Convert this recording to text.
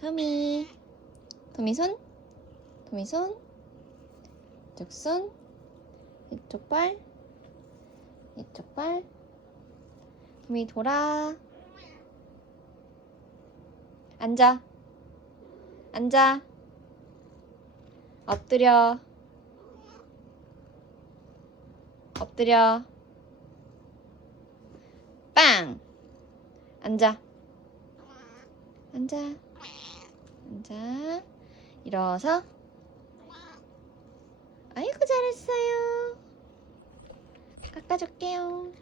토미. 토미 손. 토미 손. 이쪽 손. 이쪽 발. 이쪽 발. 토미 돌아. 앉아. 앉아. 엎드려. 엎드려. 빵. 앉아. 앉아. 앉아. 일어서. 아이고 잘했어요. 깎아줄게요.